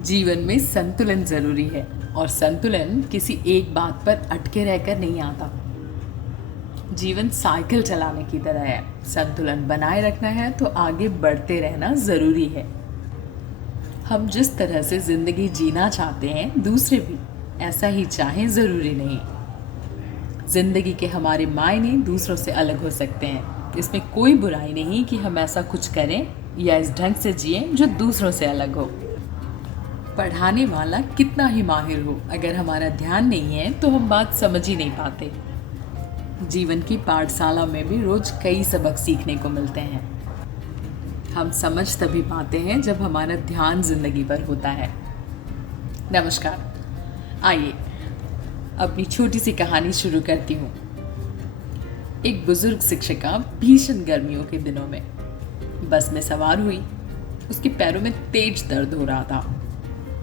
जीवन में संतुलन जरूरी है और संतुलन किसी एक बात पर अटके रहकर नहीं आता। जीवन साइकिल चलाने की तरह है। संतुलन बनाए रखना है तो आगे बढ़ते रहना जरूरी है। हम जिस तरह से जिंदगी जीना चाहते हैं दूसरे भी ऐसा ही चाहें जरूरी नहीं। जिंदगी के हमारे मायने दूसरों से अलग हो सकते हैं। इसमें कोई बुराई नहीं कि हम ऐसा कुछ करें या इस ढंग से जिएं जो दूसरों से अलग हो। पढ़ाने वाला कितना ही माहिर हो, अगर हमारा ध्यान नहीं है तो हम बात समझ ही नहीं पाते। जीवन की पाठशाला में भी रोज कई सबक सीखने को मिलते हैं। हम समझ तभी पाते हैं जब हमारा ध्यान जिंदगी पर होता है। नमस्कार, आइए अपनी छोटी सी कहानी शुरू करती हूँ। एक बुजुर्ग शिक्षिका भीषण गर्मियों के दिनों में बस में सवार हुई। उसके पैरों में तेज दर्द हो रहा था।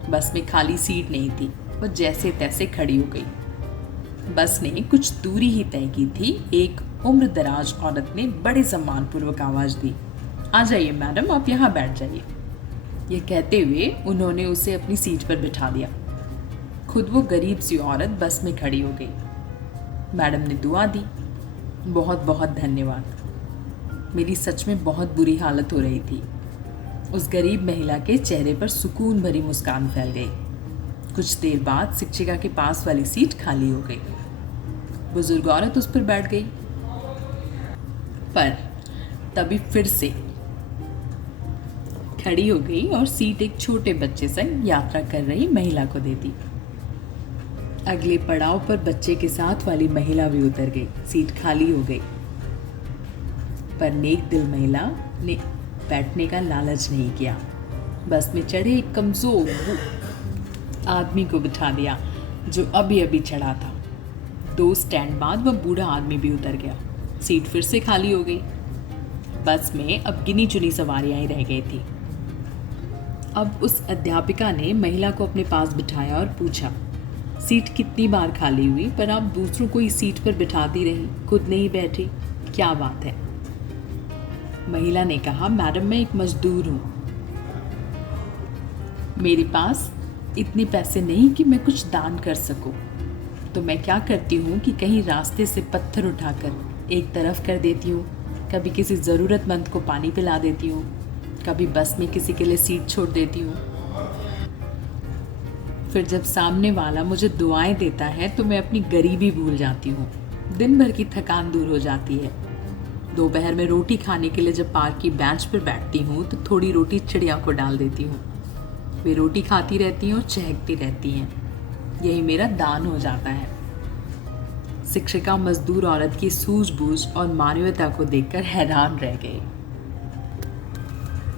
बस में खाली सीट नहीं थी। वो जैसे तैसे खड़ी हो गई। बस ने कुछ दूरी ही तय की थी। एक उम्र दराज औरत ने बड़े सम्मानपूर्वक आवाज दी, आ जाइए मैडम, आप यहाँ बैठ जाइए। ये कहते हुए उन्होंने उसे अपनी सीट पर बिठा दिया। खुद वो गरीब सी औरत बस में खड़ी हो गई। मैडम ने दुआ दी, बहुत बहुत धन्यवाद। मेरी सच में बहुत बुरी हालत हो रही थी। उस गरीब महिला के चेहरे पर सुकून भरी मुस्कान फैल गई। कुछ देर बाद शिक्षिका के पास वाली सीट खाली हो गई। बुजुर्ग औरत उस पर बैठ गई, पर तभी फिर से खड़ी हो गई और सीट एक छोटे बच्चे संग यात्रा कर रही महिला को दे दी। अगले पड़ाव पर बच्चे के साथ वाली महिला भी उतर गई। सीट खाली हो गई, पर नेक दिल महिला ने बैठने का लालच नहीं किया। बस में चढ़े एक कमजोर आदमी को बिठा दिया जो अभी अभी चढ़ा था। 2 स्टैंड बाद वह बूढ़ा आदमी भी उतर गया। सीट फिर से खाली हो गई। बस में अब गिनी चुनी सवारियां ही रह गई थी। अब उस अध्यापिका ने महिला को अपने पास बिठाया और पूछा, सीट कितनी बार खाली हुई पर आप दूसरों को इस सीट पर बिठाती रही, खुद नहीं बैठी, क्या बात है? महिला ने कहा, मैडम मैं एक मजदूर हूं। मेरे पास इतने पैसे नहीं कि मैं कुछ दान कर सकूं, तो मैं क्या करती हूँ कि कहीं रास्ते से पत्थर उठाकर एक तरफ कर देती हूँ, कभी किसी ज़रूरतमंद को पानी पिला देती हूँ, कभी बस में किसी के लिए सीट छोड़ देती हूँ। फिर जब सामने वाला मुझे दुआएं देता है तो मैं अपनी गरीबी भूल जाती हूँ। दिन भर की थकान दूर हो जाती है। दोपहर में रोटी खाने के लिए जब पार्क की बेंच पर बैठती हूँ तो थोड़ी रोटी चिड़िया को डाल देती हूँ। वे रोटी खाती रहती हैं और चहकती रहती हैं। यही मेरा दान हो जाता है। शिक्षिका मजदूर औरत की सूझबूझ और मानवता को देखकर हैरान रह गई।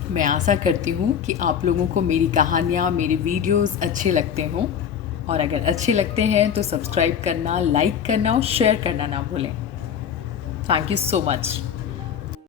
मैं आशा करती हूँ कि आप लोगों को मेरी कहानियाँ, मेरे वीडियोस अच्छे लगते हों, और अगर अच्छे लगते हैं तो सब्सक्राइब करना, लाइक करना और शेयर करना ना भूलें। Thank you so much.